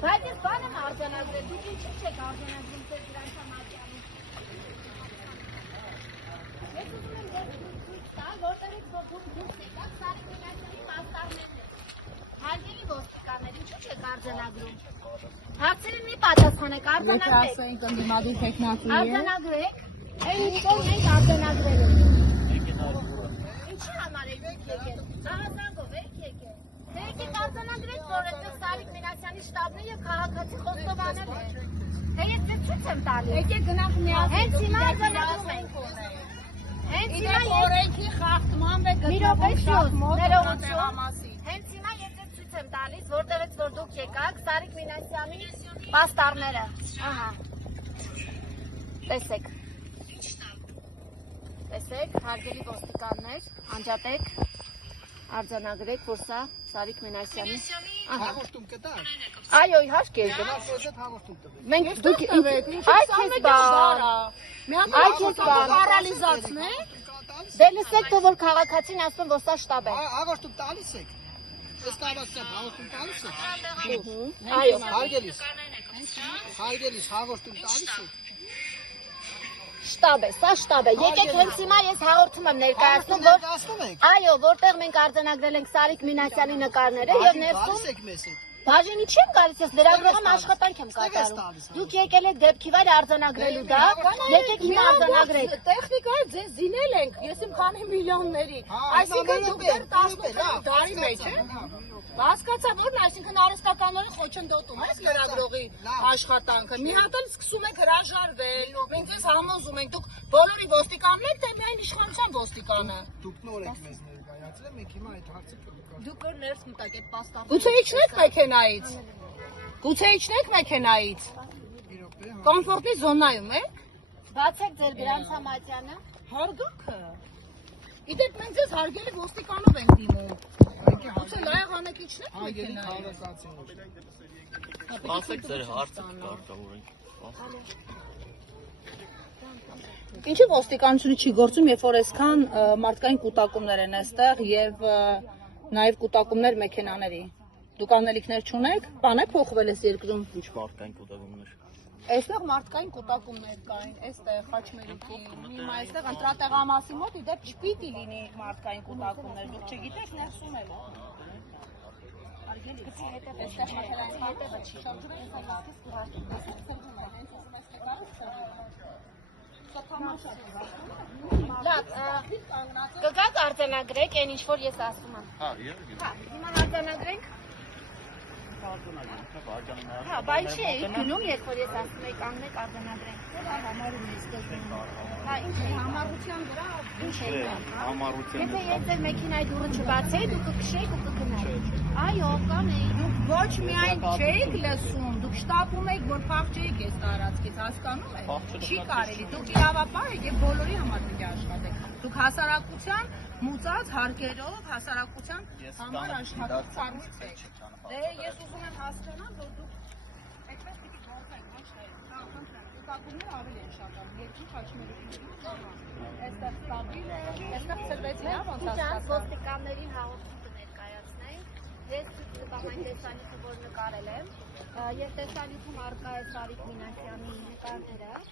Բայց ես բան եմ արձանագրել, դուք ինչի չեք արձանագրում ձեր դրանց համատյանը։ Ես ուզում եմ ձեզ ցույց տալ, որտեղից որ դուք դուրս եկաք Սարիկ Մինասյանի պաստառներն են։ Հարգելի ոստիկաններ, ինչու չեք արձանագրում։ Հարցերին մի պատասխանեք, արձանագրեք։ Արձանագրեք, այն ինչ որ մենք արձանագրել ենք։ Ինչի համար եք եկել։ Ահազանգով եք եկել։ Դե եկեք արձանագրեք, որ այդտեղ Սարիկ Մինասյանի շտաբն է եւ քաղաքացի խոստովանել է։ Թե ես ձեզ ցույց եմ տալիս։ Եկեք գնանք միասին։ Հենց հիմա արձանագրում ենք։ Հենց հիմա օրենքի խախտման է գտնվում ներողություն։ Հենց հիմա ես ձեզ ցույց եմ տալիս, որտեղից որ դուք եկաք Սարիկ Մինասյանի պաստառները։ Ահա։ Տեսեք։ Տեսեք, հարգելի ոստիկաններ, անջատեք, արձանագրեք, որ սա Սարիկ Մինասյանի հաղորդում կտակ։ Այո, իհարկե։ Գնաց ոչետ հաղորդում տվեք։ Մենք դուք այդ քեզ բան։ Այդ քեզ բան պարալիզացնե։ Դե լսեք, թե որ քաղաքացին ասում որ սա շտաբ է։ Հաղորդում տալիս եք։ Ես կավացեմ, հաղորդում տալիս եք։ Այո, հարգելիս հաղորդում տալիս եք։ շտաբ է, սա շտաբ է։ Եկեք հենց հիմա ես հաղորդում եմ ներկայացնում, որ այո, որտեղ մենք արձանագրել ենք Սարիկ Մինասյանի նկարները եւ ներսում բաժինի չեմ գալիս, ես լրագրողում աշխատանք եմ կատարում։ Դուք եկել եք դեպքի վայր արձանագրելու դա, եկեք հիմա արձանագրեք։ Տեխնիկայով ձեզ զինել ենք, ես իմ քանի միլիոնների։ Այսինքն դուք դեռ 18 տարի մեջ եք։ Հասկացա, որն այսինքն արհեստականորեն խոչընդոտում եք լրագրողի աշխատանքը։ Մի հատ էլ սկսում եք հրաժարվել, մենք ձեզ համոզում ենք, դուք բոլորի ոստիկանն եք, թե միայն իշխանության ոստիկանը։ Դուք նոր եք մեզ ներկայացրել, մենք հիմա այդ հարցը կլուկացնենք։ Դուք որ ներս մտակ այդ պաստառը։ Գուցե իջնեք մեքենայից։ Գուցե իջնեք մեքենայից։ Կոմֆորտի զոնայում եք։ Բացեք ձեր դրանց համատյանը։ Հարգանքը։ Գիտեք, մենք ձեզ հարգելի ոստիկանով ենք դիմում։ Գուցե լայեղ անեք իջնեք մեքենայից։ Ասեք ձեր հարցը կարգավորենք։ Ինչի ոստիկանությունը չի գործում, երբ որ այսքան մարդկային կուտակումներ են այստեղ եւ նաեւ կուտակումներ մեքենաների։ Դուք անելիքներ չունեք, բան է փոխվել այս երկրում։ Ինչ մարդկային կուտակումներ։ Այստեղ մարդկային կուտակումներ կային, այստեղ Խաչմերուկի, հիմա այստեղ ընտրատեղամասի մոտ իդեպ չպիտի լինի մարդկային կուտակումներ, դուք չգիտեք ներսում էլ։ Կգաք արձանագրեք այն ինչ որ ես ասում եմ։ Հա, հիմա արձանագրենք։ Հա, բայց չի գնում, երբ որ ես ասում եմ կանգնեք արձանագրենք։ Համարում ես սկզբում։ Հա, ինչ է համառության վրա, ինչ է։ Համառության։ Եթե ես ձեր մեքենայի դուռը չբացեի, դուք կքշեիք ու կգնայիք։ Այո, կանեի։ Դուք ոչ միայն չէիք լսում, դուք շտապում եք, որ փախչեիք այս տարածքից, հասկանում եք։ Չի կարելի, դուք իրավապահ եք եւ բոլորի համար պետք է աշխատեք։ Դուք հասարակության մուծած հարկերով, հասարակության համար աշխատող ցանց եք։ Դե ես ուզում եմ հասկանալ, որ դուք այդպես պիտի գործեք, ոչ թե։ Հա, խնդրեմ, կուտակումները ավելի են շատանում, երկու Խաչմերուկի։ Այստեղ ստաբիլ է, այստեղ ծրվեցի, հա, ոնց հասկացա։ Ոստիկաններին հաղորդում կներկայացնենք։ Ես ցույց կտամ այն տեսանյութը, որ նկարել եմ։ Ես տեսանյութում առկա է Սարիկ Մինասյանի նկարները։